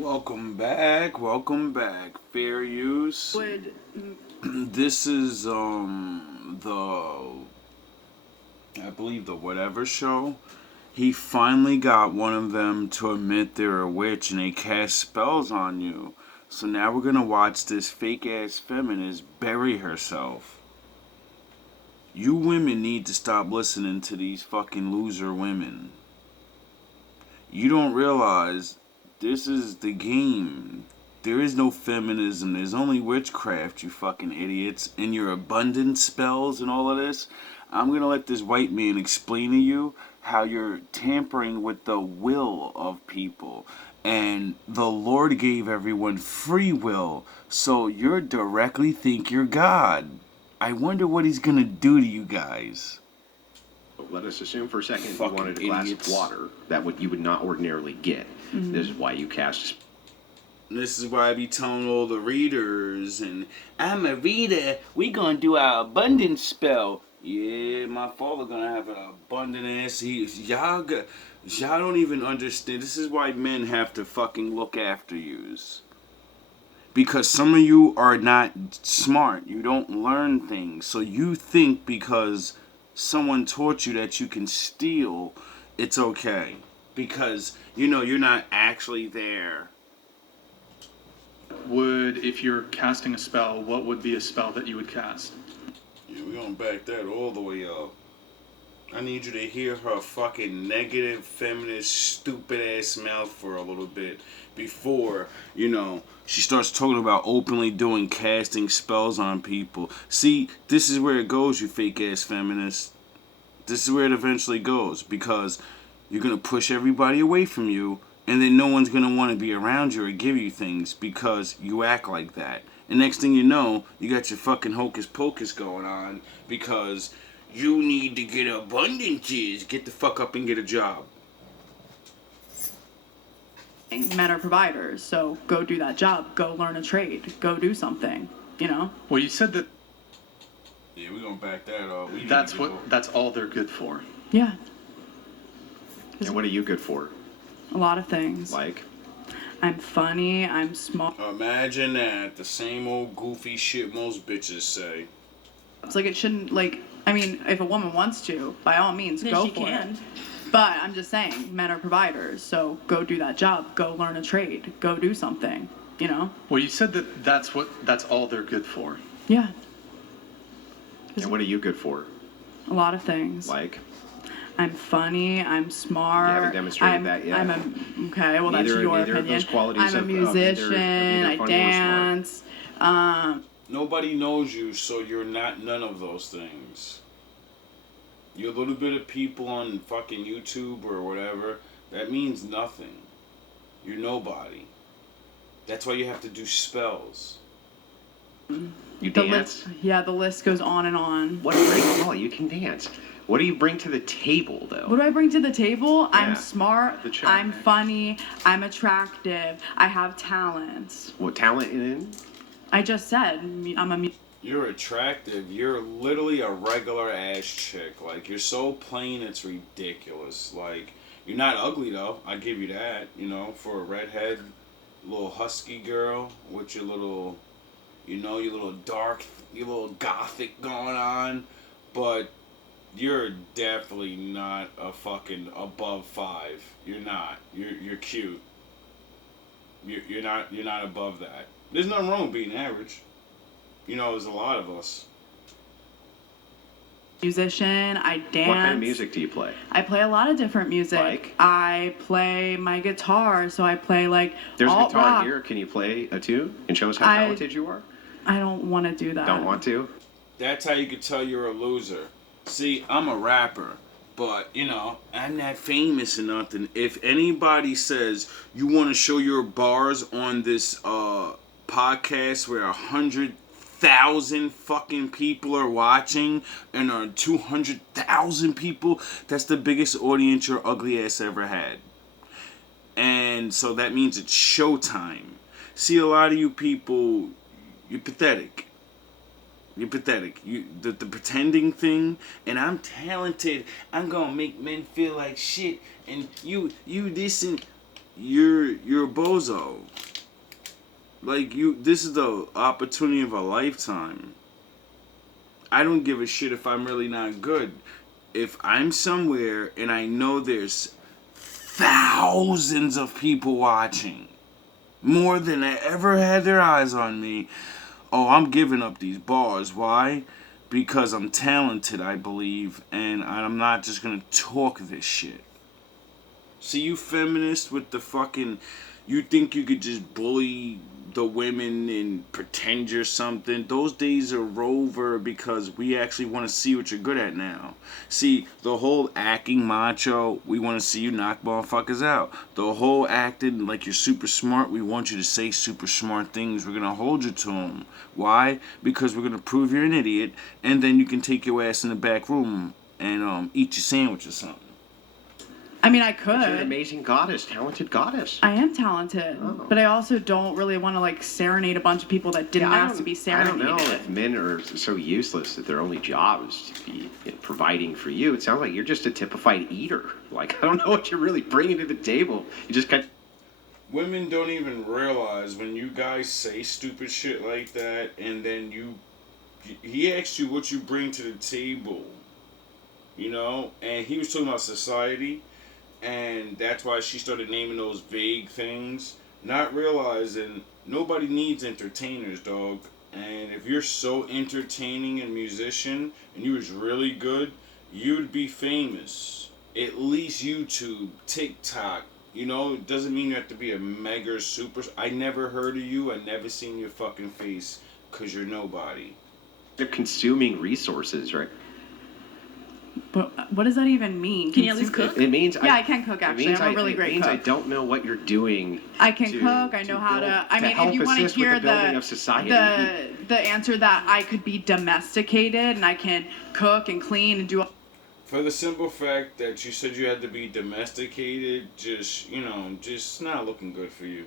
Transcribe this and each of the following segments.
Welcome back. Fair use. Would This is I believe the whatever show. He finally got one of them to admit they're a witch and they cast spells on you. So now we're gonna watch this fake ass feminist bury herself. You women need to stop listening to these fucking loser women. You don't realize this is the game. There is no feminism. There's only witchcraft, you fucking idiots. And your abundance spells and all of this. I'm gonna let this white man explain to you how you're tampering with the will of people. And the Lord gave everyone free will. So you directly think you're God. I wonder what he's gonna do to you guys. Let us assume for a second Fucking you wanted a glass idiots. of water that you would not ordinarily get. Mm-hmm. This is why you cast. This is why I be telling all the readers, and I'm a reader, we gonna do our abundance spell. Yeah, my father gonna have an abundant ass. Y'all don't even understand. This is why men have to fucking look after yous. Because some of you are not smart. You don't learn things. So you think because someone taught you that you can steal, it's okay. Because, you're not actually there. If you're casting a spell, what would be a spell that you would cast? Yeah, we're gonna back that all the way up. I need you to hear her fucking negative, feminist, stupid ass mouth for a little bit before, she starts talking about openly doing casting spells on people. See, this is where it goes, you fake ass feminist. This is where it eventually goes because you're gonna push everybody away from you. And then no one's going to want to be around you or give you things because you act like that. And next thing you know, you got your fucking hocus pocus going on because you need to get abundances. Get the fuck up and get a job. men are providers, so go do that job. Go learn a trade. Go do something. Well, you said that Yeah, we're going to back that up. that's all they're good for. Yeah, And what are you good for? a lot of things. Like? I'm funny. I'm smart. Imagine that. The same old goofy shit most bitches say. It's like it shouldn't. If a woman wants to, by all means, Then go she for can. it. But I'm just saying, men are providers, so go do that job. Go learn a trade. Go do something. Well, you said that that's all they're good for. Yeah, And what are you good for? a lot of things. Like? I'm funny. I'm smart. You haven't demonstrated that yet. Okay. Well, that's Neither- your neither of opinion. those qualities I'm a of either musician. I funny or smart. dance. Nobody knows you, so you're not none of those things. You're a little bit of people on fucking YouTube or whatever. That means nothing. You're nobody. That's why you have to do spells. You The dance? list, the list goes on and on. What a great call. You can dance. What do you bring to the table, though? What do I bring to the table? Yeah. I'm smart. The chat, I'm right? funny. I'm attractive. I have talents. What talent in? I just said I'm a. You're attractive. You're literally a regular ass chick. Like, you're so plain it's ridiculous. Like, you're not ugly though. I give you that. For a redhead, little husky girl with your little, your little dark, your little gothic going on. But you're definitely not a fucking above 5. You're not. You're cute. You're not above that. There's nothing wrong with being average. There's a lot of us. Musician. I dance. What kind of music do you play? I play a lot of different music. Like? I play my guitar, so I play There's a alt guitar rock. here. Can you play a tune and show us how I- talented you are? I don't want to do that. Don't want to? That's how you can tell you're a loser. See, I'm a rapper, but, I'm not famous or nothing. If anybody says you want to show your bars on this podcast where 100,000 fucking people are watching and 200,000 people, that's the biggest audience your ugly ass ever had. And so that means it's showtime. See, a lot of you people, you're pathetic. You're pathetic. The pretending thing, and I'm talented. I'm gonna make men feel like shit, and you this and you're a bozo. Like, this is the opportunity of a lifetime. I don't give a shit if I'm really not good. If I'm somewhere and I know there's thousands of people watching, more than I ever had their eyes on me, oh, I'm giving up these bars. Why? Because I'm talented, I believe, and I'm not just gonna talk this shit. See, you feminists with the fucking, you think you could just bully the women and pretend you're something. Those days are over because we actually want to see what you're good at now. See, the whole acting macho, we want to see you knock motherfuckers out. The whole acting like you're super smart, we want you to say super smart things. We're going to hold you to them. Why? Because we're going to prove you're an idiot, and then you can take your ass in the back room and eat your sandwich or something. I mean, I You're an could. amazing goddess, talented goddess. I am talented, but I also don't really want to like serenade a bunch of people that didn't ask to be I serenaded. don't know if men are so useless that their only job is to be providing for you. It sounds like you're just a typified eater. Like, I don't know what you're really bringing to the table. You just got. Women don't even realize when you guys say stupid shit like that, and then he asked you what you bring to the table, you know, and he was talking about society. And that's why she started naming those vague things, not realizing nobody needs entertainers, dog. And if you're so entertaining and musician, and you was really good, you'd be famous. At least YouTube, TikTok. You know, it doesn't mean you have to be a mega super. I never heard of you. I never seen your fucking face, cause you're nobody. They're consuming resources, right? But what does that even mean? Can you at least cook? It means Yeah, I can cook, actually. I'm a really great It means cook. I don't know what you're doing. I can cook. I know how to. I mean, if you want to hear the answer that I could be domesticated and I can cook and clean and do. For the simple fact that you said you had to be domesticated, just not looking good for you.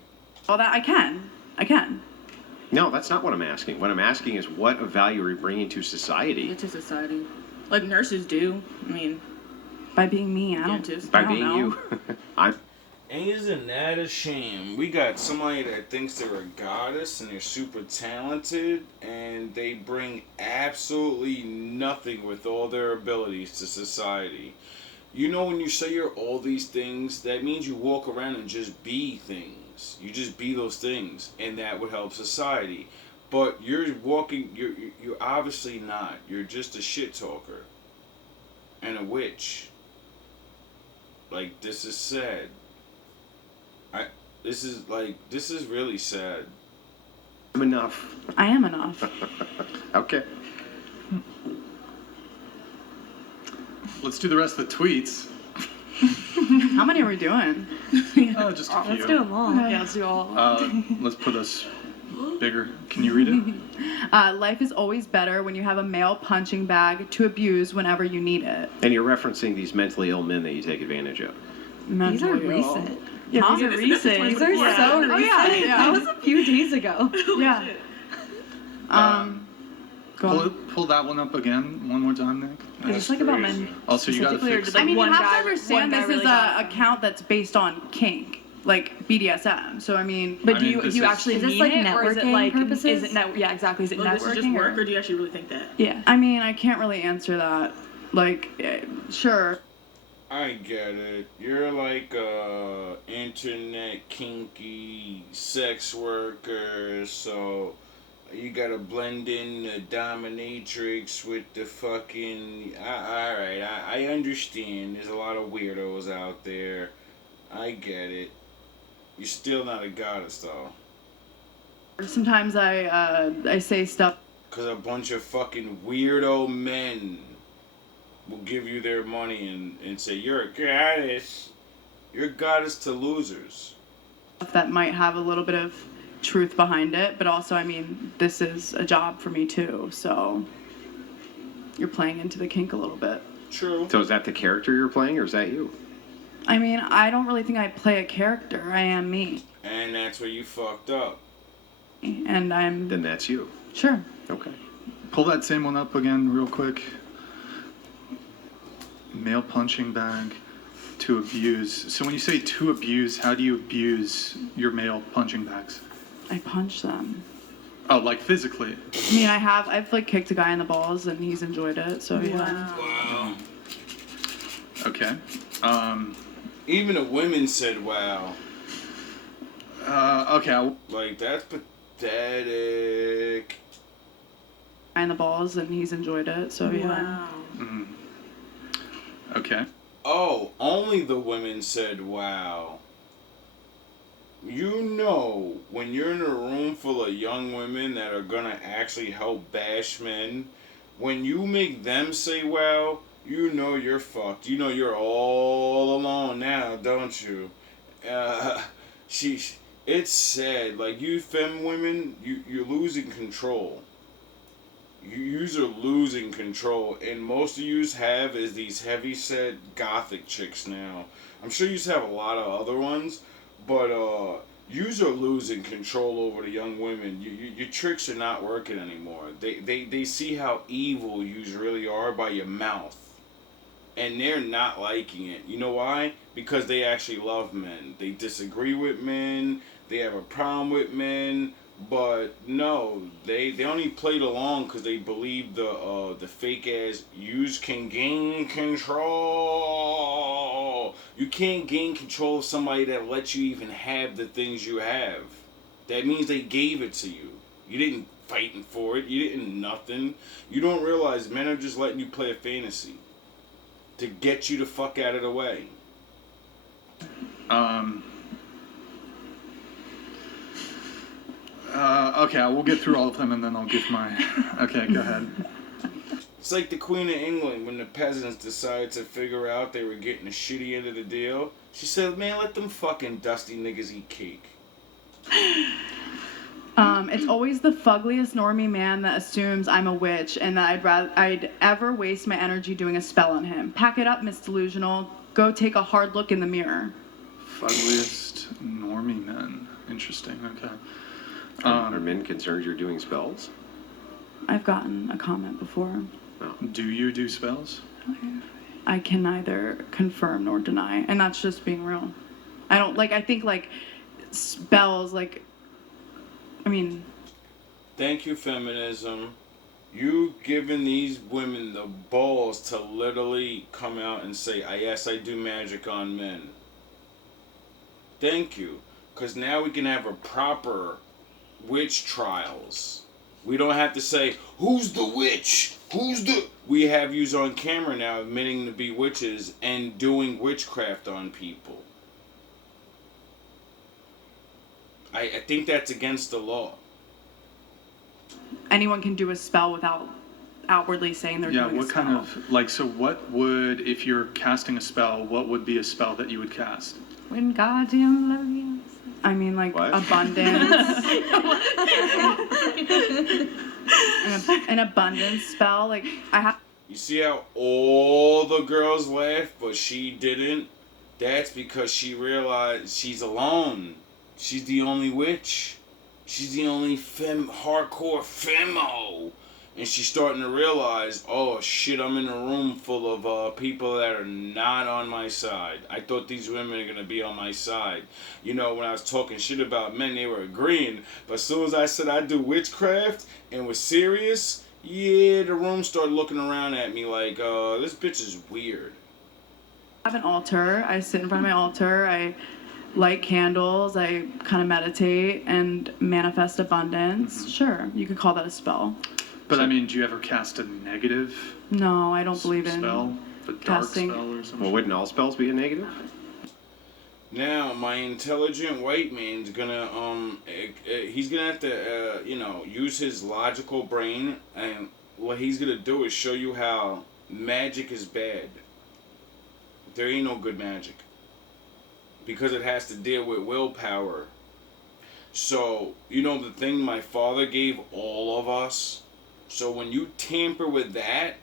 All that I can. No, that's not what I'm asking. What I'm asking is what value are you bringing to society? Into society. Like nurses do. I mean, By being me, I don't. Dentist. By I don't being know. you. I'm. Isn't that a shame? We got somebody that thinks they're a goddess and they're super talented, and they bring absolutely nothing with all their abilities to society. You know, when you say you're all these things, that means you walk around and just be things. You just be those things, and that would help society. But you're obviously not. You're just a shit talker and a witch. Like, this is sad. This is really sad. I'm enough. I am enough. Okay. Let's do the rest of the tweets. How many are we doing? Just a few. let's do them all. Yeah, let's do all. Let's put us bigger. Can you read it? Life is always better when you have a male punching bag to abuse whenever you need it. And you're referencing these mentally ill men that you take advantage of. These are Mentally ill. recent. Yeah, these are recent. These are so recent. Oh, yeah. That was a few days ago. Yeah. Go on. Pull that one up again, one more time, Nick. I just like about men. Also, you gotta specifically, or fix. just, like, I mean, you one have guy- to understand one guy this really is got a account that's based on kink, like BDSM. So I mean, But I do mean, you this do you is- actually Is this mean like it, or is it networking like purposes? Is it yeah, exactly. Is it Or this is networking just work, or? or do you actually really think that? Yeah. I mean, I can't really answer that. Like, sure. I get it. You're like a internet kinky sex worker, so you gotta blend in the dominatrix with the fucking. Alright, I understand. There's a lot of weirdos out there. I get it. You're still not a goddess, though. Sometimes I say stuff. Because a bunch of fucking weirdo men will give you their money and say, you're a goddess. You're a goddess to losers. That might have a little bit of truth behind it, but also, I mean, this is a job for me too, so you're playing into the kink a little bit. True. So is that the character you're playing, or is that you? I mean, I don't really think I play a character. I am me. And that's where you fucked up. And I'm... Then that's you. Sure. Okay. Pull that same one up again, real quick. Male punching bag. To abuse. So when you say to abuse, how do you abuse your male punching bags? I punch them. Oh, like physically? I mean, I've like kicked a guy in the balls and he's enjoyed it. So yeah. Wow. Okay. Even the women said, wow. Okay. Like, that's pathetic. Guy in the balls and he's enjoyed it. So yeah. Mhm. Okay. Oh, only the women said, wow. You know, when you're in a room full of young women that are gonna actually help bash men, when you make them say wow, you know you're fucked. You know you're all alone now, don't you? Sheesh. It's sad. Like, you femme women, you're losing control. Yous are losing control, and most of yous have is these heavy-set gothic chicks now. I'm sure yous have a lot of other ones, but yous are losing control over the young women. Your tricks are not working anymore. They see how evil yous really are by your mouth, and they're not liking it. You know why? Because they actually love men. They disagree with men. They have a problem with men. But no, they only played along because they believe the fake ass yous can gain control. You can't gain control of somebody that lets you even have the things you have. That means they gave it to you. You didn't fighting for it. You didn't nothing. You don't realize men are just letting you play a fantasy to get you the fuck out of the way. Okay, we'll get through all of them and then I'll give my... Okay, go ahead. It's like the Queen of England when the peasants decided to figure out they were getting a shitty end of the deal. She said, man, let them fucking dusty niggas eat cake. It's always the fuggliest normie man that assumes I'm a witch and that I'd ever waste my energy doing a spell on him. Pack it up, Miss Delusional. Go take a hard look in the mirror. Fuggliest normie men. Interesting, okay. Are men concerned you're doing spells? I've gotten a comment before. Do you do spells? I can neither confirm nor deny, and that's just being real. I think spells, Thank you, feminism. You giving these women the balls to literally come out and say, yes, I do magic on men. Thank you. Because now we can have a proper witch trials. We don't have to say, who's the witch? We have yous on camera now admitting to be witches and doing witchcraft on people. I think that's against the law. anyone can do a spell without outwardly saying they're doing a what spell. kind of, so what would, if you're casting a spell, what would be a spell that you would cast? When goddamn love you. I mean, What? abundance. an abundance spell. You see how all the girls laughed, but she didn't? That's because she realized she's alone. She's the only witch. She's the only hardcore femo. And she's starting to realize, oh shit, I'm in a room full of people that are not on my side. I thought these women are going to be on my side. You know, when I was talking shit about men, they were agreeing. But as soon as I said I do witchcraft and was serious, yeah, the room started looking around at me like, this bitch is weird. I have an altar. I sit in front of my altar. I light candles. I kind of meditate and manifest abundance. Mm-hmm. Sure, you could call that a spell. But I mean, do you ever cast a negative No, I don't believe in spell? A dark casting. spell or something? Well, wouldn't all spells be a negative? Now, my intelligent white man's gonna, he's gonna have to, use his logical brain, and what he's gonna do is show you how magic is bad. There ain't no good magic. Because it has to deal with willpower. So, the thing my father gave all of us? So when you tamper with that,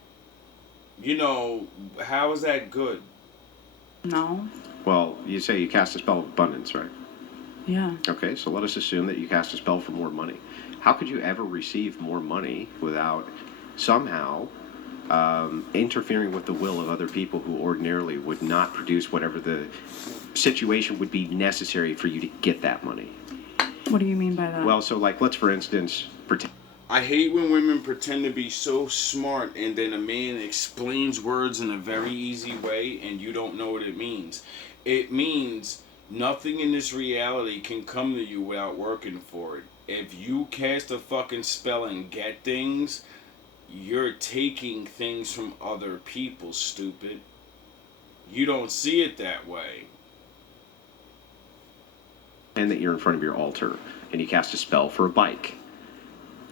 how is that good? No. Well, you say you cast a spell of abundance, right? Yeah. Okay, so let us assume that you cast a spell for more money. How could you ever receive more money without somehow interfering with the will of other people who ordinarily would not produce whatever the situation would be necessary for you to get that money. What do you mean by that? Well, so like, let's for instance pretend. I hate when women pretend to be so smart and then a man explains words in a very easy way and you don't know what it means. It means nothing in this reality can come to you without working for it. If you cast a fucking spell and get things, you're taking things from other people, stupid. You don't see it that way. And that you're in front of your altar and you cast a spell for a bike.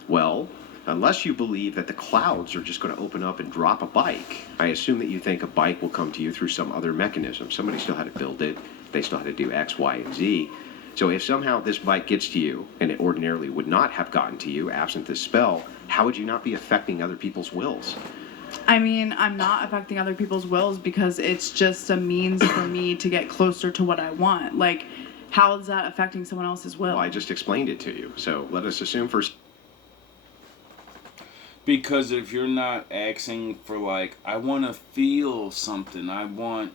Well, unless you believe that the clouds are just going to open up and drop a bike, I assume that you think a bike will come to you through some other mechanism. Somebody still had to build it. They still had to do X, Y, and Z. So if somehow this bike gets to you, and it ordinarily would not have gotten to you absent this spell, how would you not be affecting other people's wills? I mean, I'm not affecting other people's wills because it's just a means for me to get closer to what I want. Like, how is that affecting someone else's will? Well, I just explained it to you. So let us assume first. Because if you're not asking for, like, I want to feel something, I want,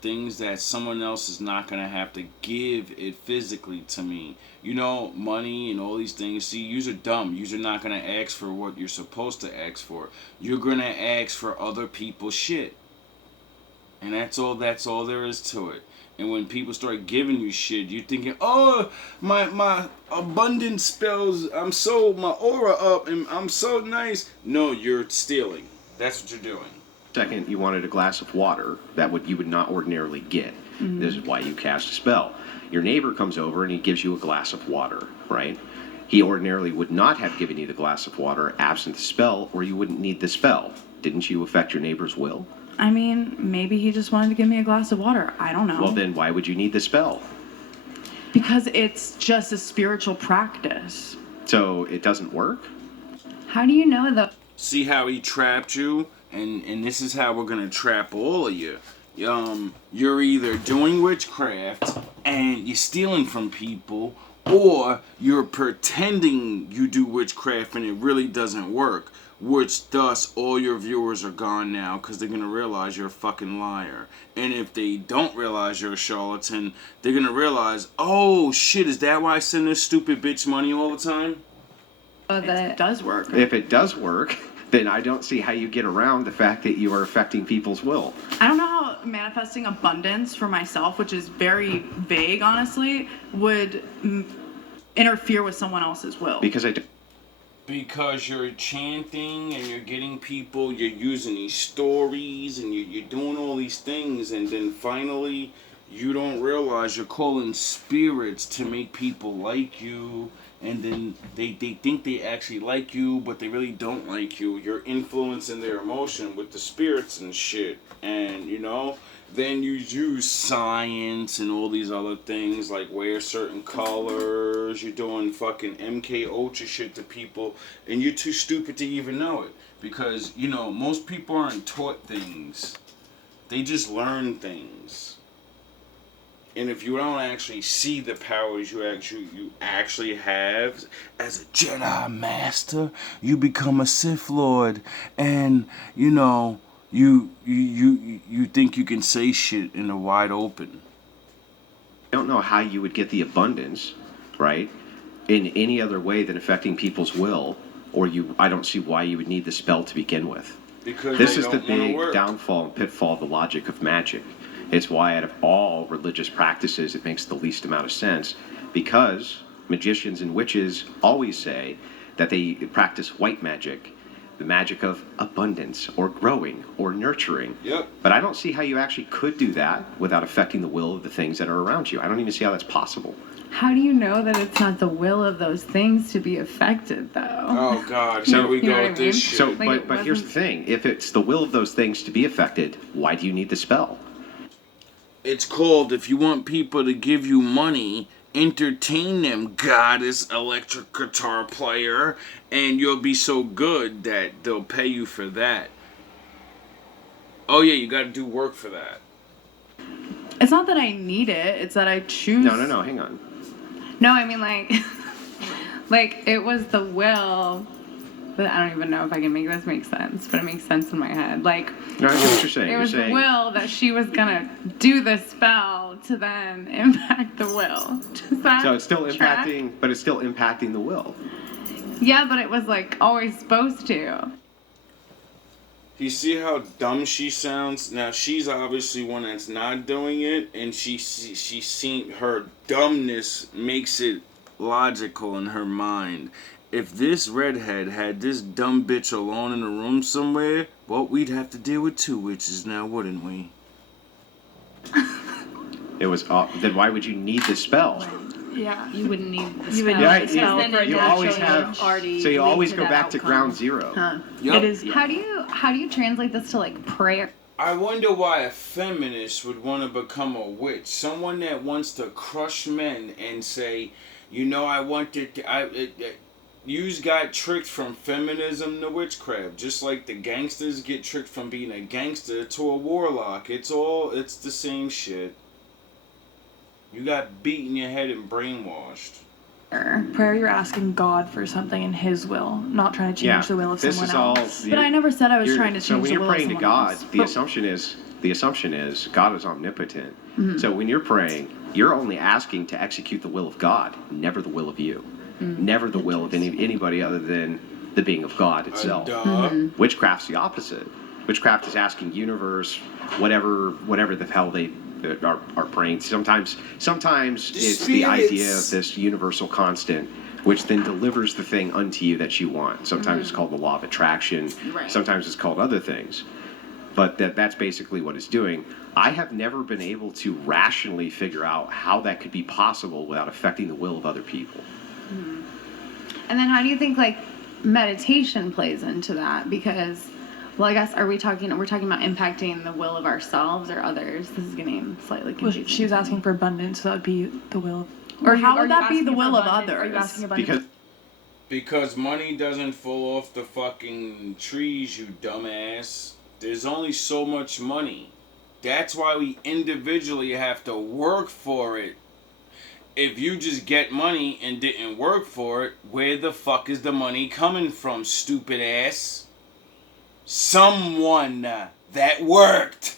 things that someone else is not going to have to give it physically to me. Money and all these things. See, you're dumb. You're not going to ask for what you're supposed to ask for. You're going to ask for other people's shit. And that's all there is to it. And when people start giving you shit, you're thinking, oh, my abundance spells, my aura up, and I'm so nice. No, you're stealing. That's what you're doing. Second, you wanted a glass of water that you would not ordinarily get. Mm-hmm. This is why you cast a spell. Your neighbor comes over and he gives you a glass of water, right? He ordinarily would not have given you the glass of water absent the spell, or you wouldn't need the spell. Didn't you affect your neighbor's will? I mean, maybe he just wanted to give me a glass of water. I don't know. Well, then why would you need the spell? Because it's just a spiritual practice. So it doesn't work? How do you know though? See how he trapped you? And this is how we're going to trap all of you. You're either doing witchcraft and you're stealing from people, or you're pretending you do witchcraft and it really doesn't work. Which thus all your viewers are gone now because they're going to realize you're a fucking liar. And if they don't realize you're a charlatan, they're going to realize, oh shit, is that why I send this stupid bitch money all the time? It does work. If it does work, then I don't see how you get around the fact that you are affecting people's will. I don't know how manifesting abundance for myself, which is very vague, honestly, would interfere with someone else's will. Because you're chanting and you're getting people, you're using these stories and you're doing all these things, and then finally you don't realize you're calling spirits to make people like you, and then they think they actually like you, but they really don't like you. You're influencing their emotion with the spirits and shit, and then you use science and all these other things, like wear certain colors, you're doing fucking MK Ultra shit to people, and you're too stupid to even know it. Because, most people aren't taught things. They just learn things. And if you don't actually see the powers you actually have as a Jedi Master, you become a Sith Lord, and, you think you can say shit in the wide open. I don't know how you would get the abundance, right, in any other way than affecting people's will, or I don't see why you would need the spell to begin with. Because this is the big downfall and pitfall of the logic of magic. It's why out of all religious practices it makes the least amount of sense, because magicians and witches always say that they practice white magic, the magic of abundance or growing or nurturing. Yep. But I don't see how you actually could do that without affecting the will of the things that are around you. I don't even see how that's possible. How do you know that it's not the will of those things to be affected, though? Oh, God. Here we go with this shit. So, but here's the thing. If it's the will of those things to be affected, why do you need the spell? It's called, if you want people to give you money, entertain them, goddess electric guitar player, and you'll be so good that they'll pay you for that. Oh, yeah, you got to do work for that. It's not that I need it, it's that I choose. No, hang on. No, I mean, like, like, it was the will But I don't even know if I can make this make sense, but it makes sense in my head. Like, No, I get what you're saying. it You're was the saying, will that she was gonna do the spell to then impact the will. Does that so it's still track? impacting, but it's still impacting the will. Yeah, but it was like always supposed to. You see how dumb she sounds? Now she's obviously one that's not doing it, and she's seen her dumbness makes it logical in her mind. If this redhead had this dumb bitch alone in a room somewhere, well, we'd have to deal with 2 witches now, wouldn't we? It was. Then why would you need the spell? Yeah. You wouldn't need the You spell. would Yeah, need the spell then for it you naturally always would have. already So you lead always to go that back to outcome. ground zero. Huh. Yep. It is. How do you translate this to like prayer? I wonder why a feminist would want to become a witch. Someone that wants to crush men and say, you know, I wanted to, yous got tricked from feminism to witchcraft, just like the gangsters get tricked from being a gangster to a warlock. It's the same shit. You got beat in your head and brainwashed. Prayer, you're asking God for something in His will, not trying to change Yeah, the will of this someone is else. all. But I never said I was You're- trying to So change when the you're will of praying to someone God, else. the assumption is God is omnipotent. Mm-hmm. So when you're praying, you're only asking to execute the will of God, never the will of you, never the will of anybody other than the being of God itself. Duh. Witchcraft's the opposite. Witchcraft is asking universe, whatever the hell they are praying. Sometimes it's the idea of this universal constant, which then delivers the thing unto you that you want. Sometimes it's called the law of attraction. Right. Sometimes it's called other things. But that's basically what it's doing. I have never been able to rationally figure out how that could be possible without affecting the will of other people. And then how do you think like meditation plays into that? Because, well, I guess we're talking about impacting the will of ourselves or others. This is getting slightly Well, confusing. she was asking for abundance, so that would be the will of. Or Are you- how are would you that be asking the for will of abundance? Are you others? asking abundance? Because Because money doesn't fall off the fucking trees, you dumbass. There's only so much money. That's why we individually have to work for it. If you just get money and didn't work for it, where the fuck is the money coming from, stupid ass? Someone that worked.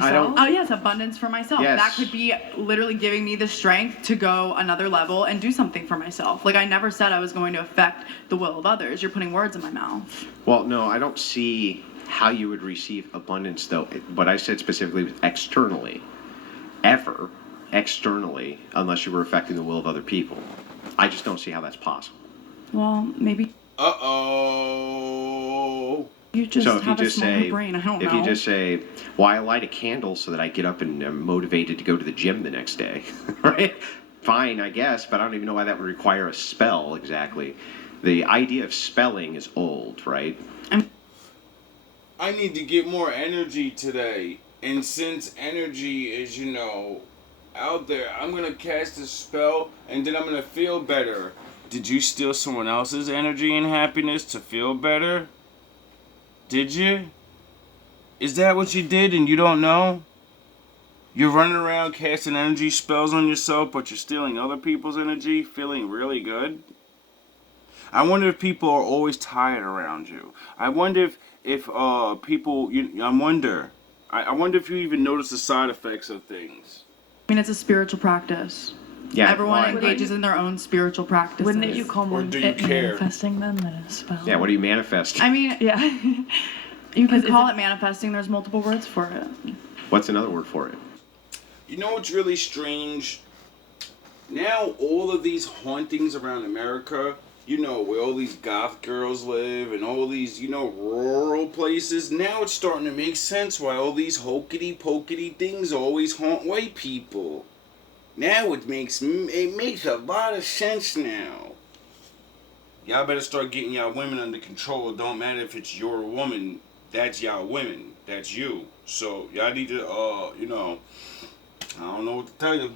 I don't. Oh yes, abundance for myself. Yes. That could be literally giving me the strength to go another level and do something for myself. Like I never said I was going to affect the will of others. You're putting words in my mouth. Well, no, I don't see how you would receive abundance, though. What I said specifically was externally. Ever externally, unless you were affecting the will of other people. I just don't see how that's possible. Well, maybe Uh-oh. you just So if you have a just smaller say, brain. I don't if know. you just say, well, I light a candle so that I get up and am motivated to go to the gym the next day, right? Fine, I guess, but I don't even know why that would require a spell exactly. The idea of spelling is old, right? I need to get more energy today. And since energy is, out there, I'm going to cast a spell and then I'm going to feel better. Did you steal someone else's energy and happiness to feel better? Did you? Is that what you did and you don't know? You're running around casting energy spells on yourself, but you're stealing other people's energy, feeling really good? I wonder if people are always tired around you. I wonder if people, I wonder if you even notice the side effects of things. I mean, it's a spiritual practice. Yeah. Everyone well, engages in their own spiritual practices. Wouldn't you call Or more do you it care? manifesting then than a spell? Yeah, what do you manifest? I mean, Yeah. you can Because call it manifesting. There's multiple words for it. What's another word for it? You know what's really strange? Now all of these hauntings around America, where all these goth girls live and all these, rural places, now it's starting to make sense why all these hokety-pokety things always haunt white people. Now it makes a lot of sense now. Y'all better start getting y'all women under control. It don't matter if it's your woman, that's y'all women. That's you. So y'all need to, I don't know what to tell you.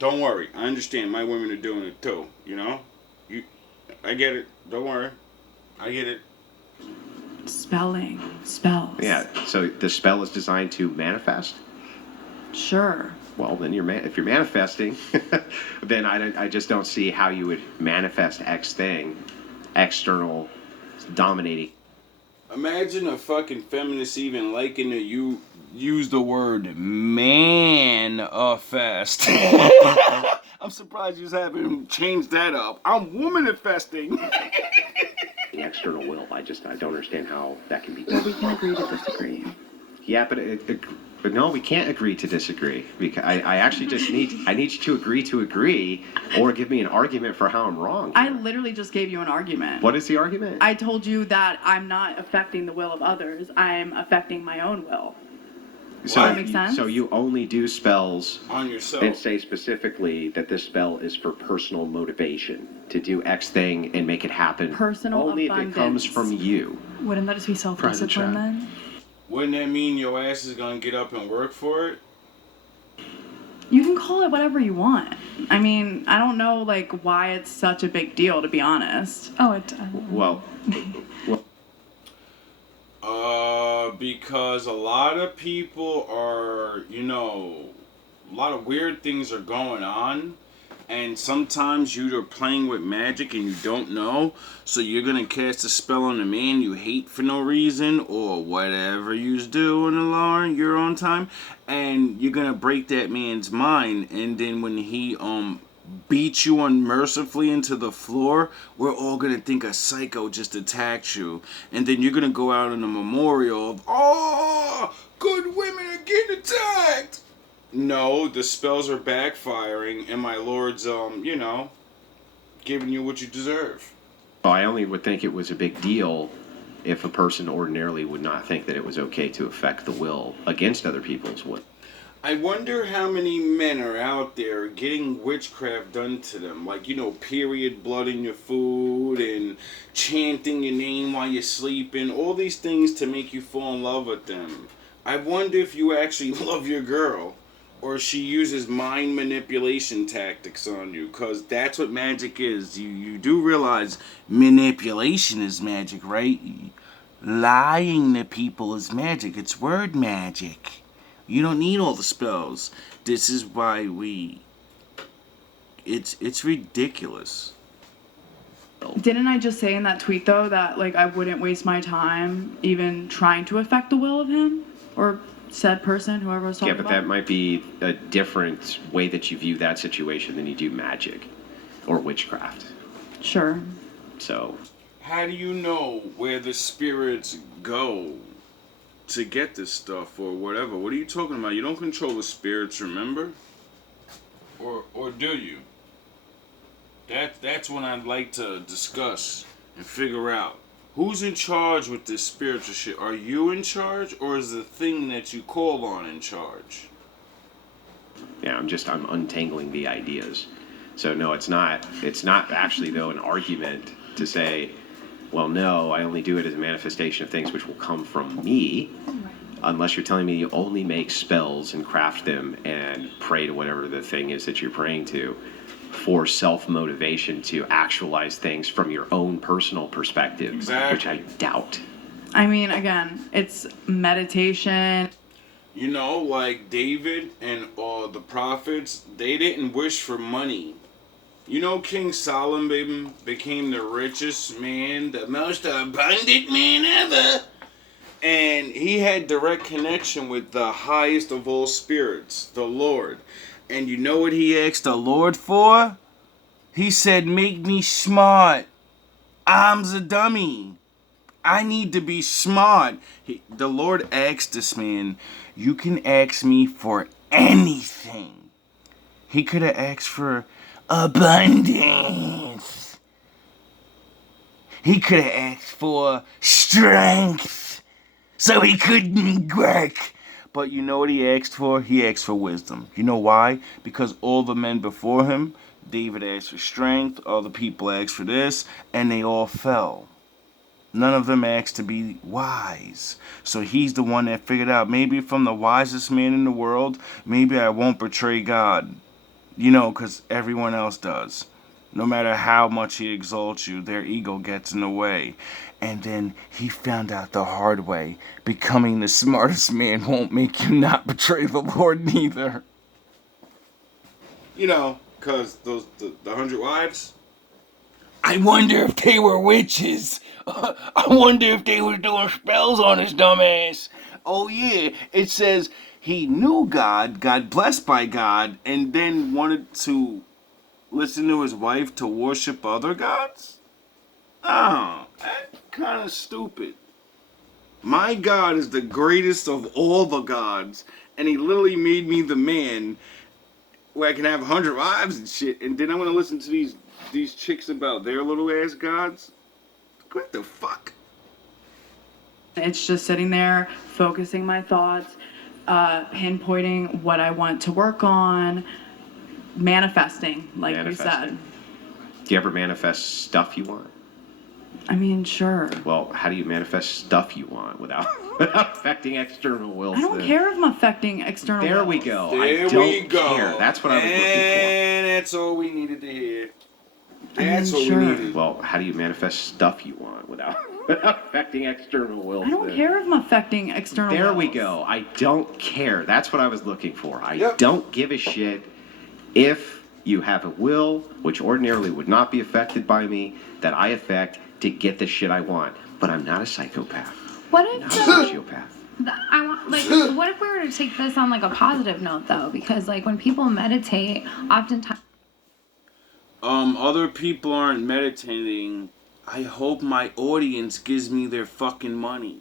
Don't worry. I understand. My women are doing it too. I get it. Don't worry. I get it. Spells. Yeah, so the spell is designed to manifest? Sure. Well, then if you're manifesting, then I just don't see how you would manifest X thing external dominating. Imagine a fucking feminist even liking that you use the word manifest. I'm surprised you haven't changed that up. I'm womanifesting. The external will. I don't understand how that can be. Well, we can agree to disagree. Yeah, but no, we can't agree to disagree. Because I actually just need you to agree, or give me an argument for how I'm wrong. I literally just gave you an argument. What is the argument? I told you that I'm not affecting the will of others. I'm affecting my own will. So that make sense? So you only do spells On yourself. and say specifically that this spell is for personal motivation to do X thing and make it happen. Personal only abundance. if it comes from you. Wouldn't that just be self-discipline Private then? Wouldn't that mean your ass is gonna get up and work for it? You can call it whatever you want. I mean, I don't know like why it's such a big deal, to be honest. Oh, Well, Because a lot of people are, a lot of weird things are going on. And sometimes you're playing with magic and you don't know. So you're going to cast a spell on a man you hate for no reason. Or whatever you do in your own time. And you're going to break that man's mind. And then when he beats you unmercifully into the floor, we're all going to think a psycho just attacked you. And then you're going to go out in a memorial of, oh, good women are getting attacked. No, the spells are backfiring, and my lord's, giving you what you deserve. I only would think it was a big deal if a person ordinarily would not think that it was okay to affect the will against other people's will. I wonder how many men are out there getting witchcraft done to them. Like, period blood in your food and chanting your name while you're sleeping. All these things to make you fall in love with them. I wonder if you actually love your girl. Or she uses mind manipulation tactics on you. Because that's what magic is. You do realize manipulation is magic, right? Lying to people is magic. It's word magic. You don't need all the spells. This is why it's ridiculous. Didn't I just say in that tweet though that like I wouldn't waste my time even trying to affect the will of him or said person, whoever I was talking Yeah, but about? that might be a different way that you view that situation than you do magic or witchcraft. Sure. So, How do you know where the spirits go to get this stuff or whatever? What are you talking about? You don't control the spirits, remember? Or do you? That's what I'd like to discuss and figure out. Who's in charge with this spiritual shit? Are you in charge, or is the thing that you call on in charge? yeah, I'm untangling the ideas. So no, it's not actually though an argument to say, well, no, I only do it as a manifestation of things which will come from me, unless you're telling me you only make spells and craft them and pray to whatever the thing is that you're praying to for self-motivation to actualize things from your own personal perspective, Exactly. which I doubt. I mean, again, it's meditation. Like David and the prophets, they didn't wish for money. King Solomon became the richest man, the most abundant man ever. And he had direct connection with the highest of all spirits, the Lord. And you know what he asked the Lord for? He said, make me smart. I'm the dummy. I need to be smart. The Lord asked this man, you can ask me for anything. He could have asked for abundance. He could have asked for strength so he couldn't work. But you know what he asked for? He asked for wisdom. You know why? Because all the men before him, David asked for strength, other people asked for this, and they all fell. None of them asked to be wise. So he's the one that figured out, maybe if I'm the wisest man in the world, maybe I won't betray God. Because everyone else does. No matter how much he exalts you, their ego gets in the way. And then he found out the hard way. Becoming the smartest man won't make you not betray the Lord neither. Because the 100 wives, I wonder if they were witches. I wonder if they were doing spells on his dumbass. Oh yeah, it says he knew God, got blessed by God, and then wanted to listen to his wife to worship other gods? Oh, that's kind of stupid. My God is the greatest of all the gods, and he literally made me the man where I can have 100 wives and shit, and then I'm gonna listen to these chicks about their little ass gods? What the fuck? It's just sitting there, focusing my thoughts, pinpointing what I want to work on, manifesting, like we said. Manifesting. Do you ever manifest stuff you want? I mean, sure. Well, how do you manifest stuff you want without affecting external wills? I don't care if I'm affecting external There wills. we go. There I don't we go. care. That's what I was looking And that's all we needed to hear. That's I mean, what sure. we needed. for. Well, how do you manifest stuff you want without affecting external wills? I don't care if I'm affecting external There wills. we go. I don't care. That's what I was looking for. I Yep. don't give a shit if you have a will, which ordinarily would not be affected by me, that I affect to get the shit I want. But I'm not a psychopath. What Not if a sociopath. I want like what if we were to take this on like a positive note though? Because like when people meditate, oftentimes Other people aren't meditating. I hope my audience gives me their fucking money.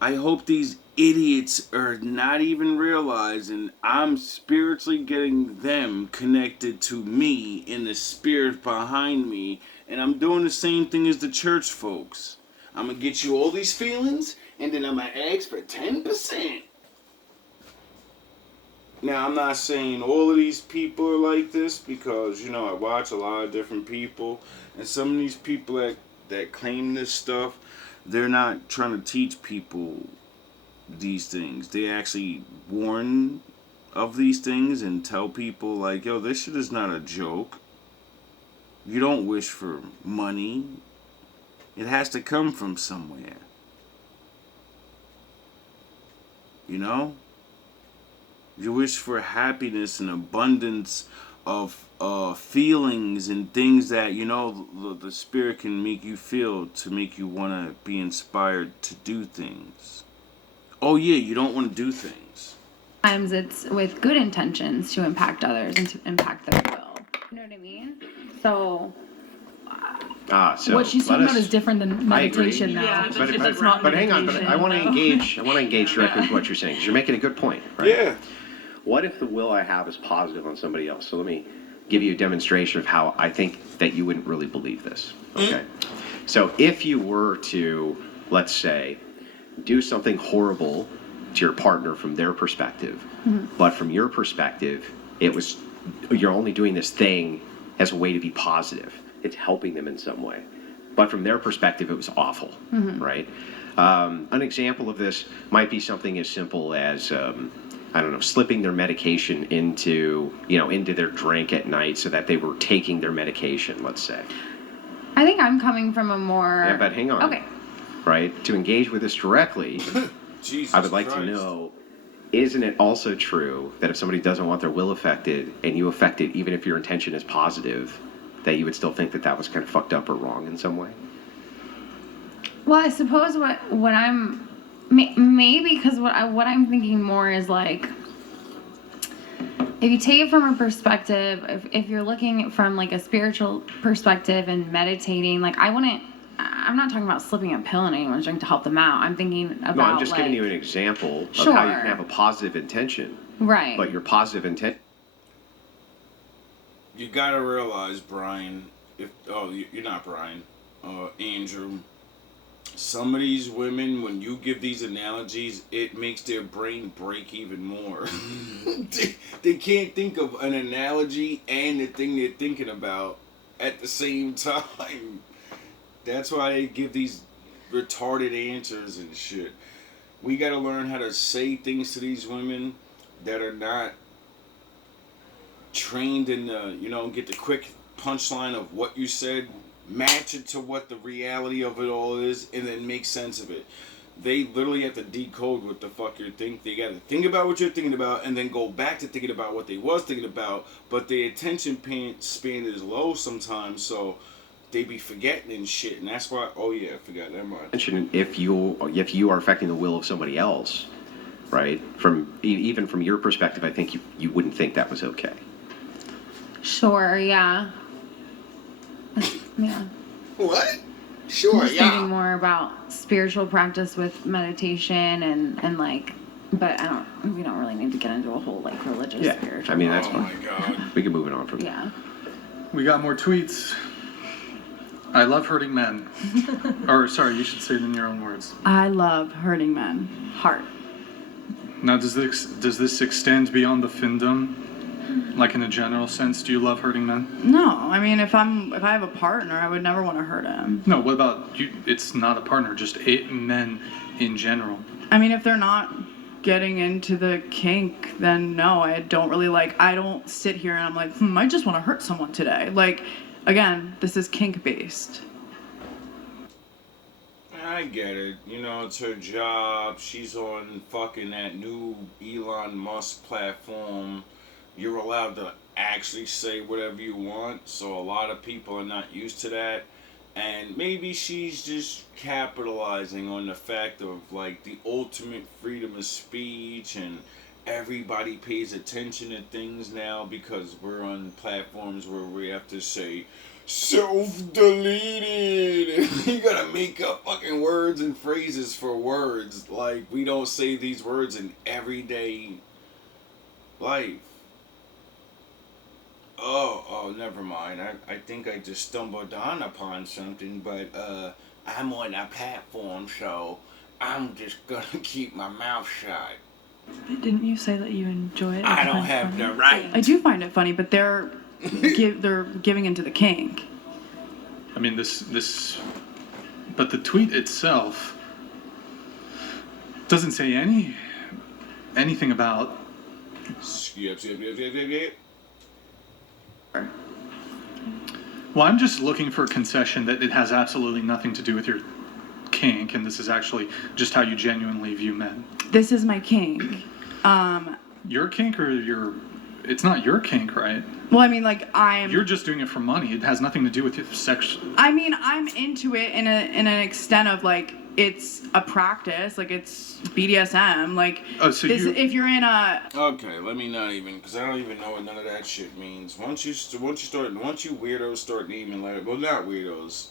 I hope these idiots are not even realizing I'm spiritually getting them connected to me in the spirit behind me, and I'm doing the same thing as the church folks. I'm gonna get you all these feelings, and then I'm gonna ask for 10%. Now, I'm not saying all of these people are like this because, you know, I watch a lot of different people, and some of these people that claim this stuff, they're not trying to teach people these things. They actually warn of these things and tell people, like, yo, this shit is not a joke. You don't wish for money. It has to come from somewhere. You know? You wish for happiness and abundance of feelings and things that, you know, the spirit can make you feel to make you want to be inspired to do things. Oh yeah, you don't want to do things. it's with good intentions to impact others and to impact their will. You know what I mean? So So what she's let talking us- about is different than I agree. meditation now. Yeah, It's But, just- but, it's not but hang on, but meditation, I want to though. engage. I want to engage directly with what you're saying, 'cause you're making a good point, right? Yeah. What if the will I have is positive on somebody else? So let me give you a demonstration of how I think that you wouldn't really believe this. Okay. So if you were to, let's say, do something horrible to your partner from their perspective, but from your perspective, you're only doing this thing as a way to be positive. It's helping them in some way. But from their perspective, it was awful, right? An example of this might be something as simple as, I don't know, slipping their medication into their drink at night so that they were taking their medication, let's say. I think I'm coming from a more Yeah, but hang on. Okay. Right? To engage with this directly, Jesus I would like to Christ. know, isn't it also true that if somebody doesn't want their will affected and you affect it, even if your intention is positive, that you would still think that that was kind of fucked up or wrong in some way? Well, I suppose what I'm maybe because what I'm thinking more is like if you take it from a perspective, if you're looking from like a spiritual perspective and meditating, like I'm not talking about slipping a pill in anyone's drink to help them out. I'm thinking about No, I'm just like, giving you an example of Sure. how you can have a positive intention, right. but your positive intent. You gotta realize, Brian, you're not Brian, Andrew. Some of these women, when you give these analogies, it makes their brain break even more. they can't think of an analogy and the thing they're thinking about at the same time. That's why they give these retarded answers and shit. We gotta learn how to say things to these women that are not trained in get the quick punchline of what you said, match it to what the reality of it all is, and then make sense of it. They literally have to decode what the fuck you're thinking. They gotta think about what you're thinking about and then go back to thinking about what they was thinking about, but the attention span is low sometimes, so they be forgetting and shit, and that's why. Oh yeah, I forgot that much. Mention if you are affecting the will of somebody else, right? Even from your perspective, I think you wouldn't think that was okay. Sure, yeah. Yeah. What? I'm Sure, just thinking more about spiritual practice with meditation and like, but we don't really need to get into a whole like religious Yeah, spiritual. I mean that's Oh fine. my god. We can move it on from there. Yeah. We got more tweets. I love hurting men. Or sorry, you should say it in your own words. I love hurting men. Heart. Now, does this extend beyond the findom? Like in a general sense, do you love hurting men? No, I mean if I have a partner, I would never want to hurt him. No, what about you? It's not a partner, just men in general. I mean if they're not getting into the kink, then no, I don't sit here and I'm like, I just want to hurt someone today. Like, again, this is kink based. I get it. You know, it's her job. She's on fucking that new Elon Musk platform. You're allowed to actually say whatever you want, so a lot of people are not used to that. And maybe she's just capitalizing on the fact of like the ultimate freedom of speech, and everybody pays attention to things now because we're on platforms where we have to say self-deleted. You gotta make up fucking words and phrases for words. Like, we don't say these words in everyday life. Oh, never mind. I think I just stumbled upon something, but I'm on a platform, so I'm just gonna keep my mouth shut. But didn't you say that you enjoy it? I It's don't kind of have funny? the right. I do find it funny, but they're giving into the kink. I mean, but the tweet itself doesn't say anything about. Yep. Well, I'm just looking for a concession that it has absolutely nothing to do with your kink, and this is actually just how you genuinely view men. This is my kink. Your kink or your. It's not your kink, right? Well, I mean, like You're just doing it for money. It has nothing to do with your sex. I mean, I'm into it in an extent of like it's a practice, like it's BDSM, like Oh, so if you're in a Okay, let me not even, because I don't even know what none of that shit means. Once you weirdos start naming letters, well, not weirdos.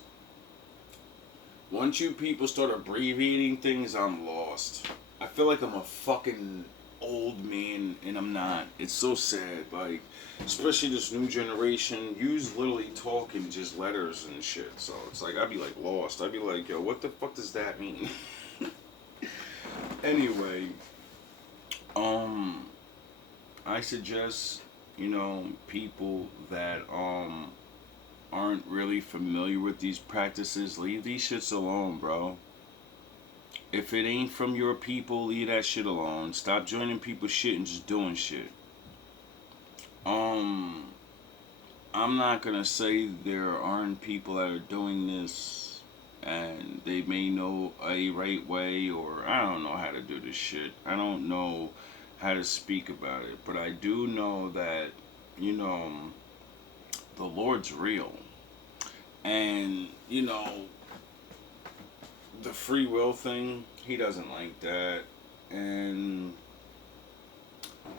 Once you people start abbreviating things, I'm lost. I feel like I'm a fucking old man, and I'm not. It's so sad, like, especially this new generation, use literally talk in just letters and shit. So it's like, I'd be like lost. I'd be like, yo, what the fuck does that mean? Anyway, I suggest, people that aren't really familiar with these practices, leave these shits alone, bro. If it ain't from your people, leave that shit alone. Stop joining people's shit and just doing shit. I'm not gonna say there aren't people that are doing this and they may know a right way, or I don't know how to do this shit. I don't know how to speak about it, but I do know that, the Lord's real. And, the free will thing, he doesn't like that. And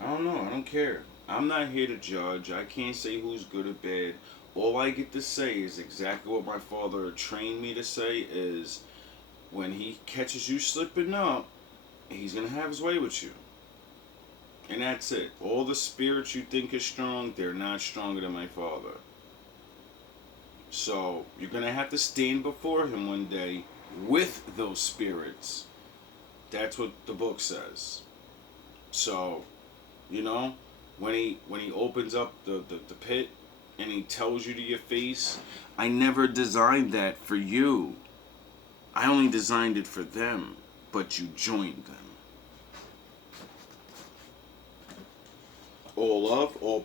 I don't know, I don't care. I'm not here to judge. I can't say who's good or bad. All I get to say is exactly what my father trained me to say, is when he catches you slipping up, he's going to have his way with you. And that's it. All the spirits you think are strong, they're not stronger than my father. So you're going to have to stand before him one day with those spirits. That's what the book says. So, when he opens up the pit and he tells you to your face, I never designed that for you. I only designed it for them, but you joined them. All love, all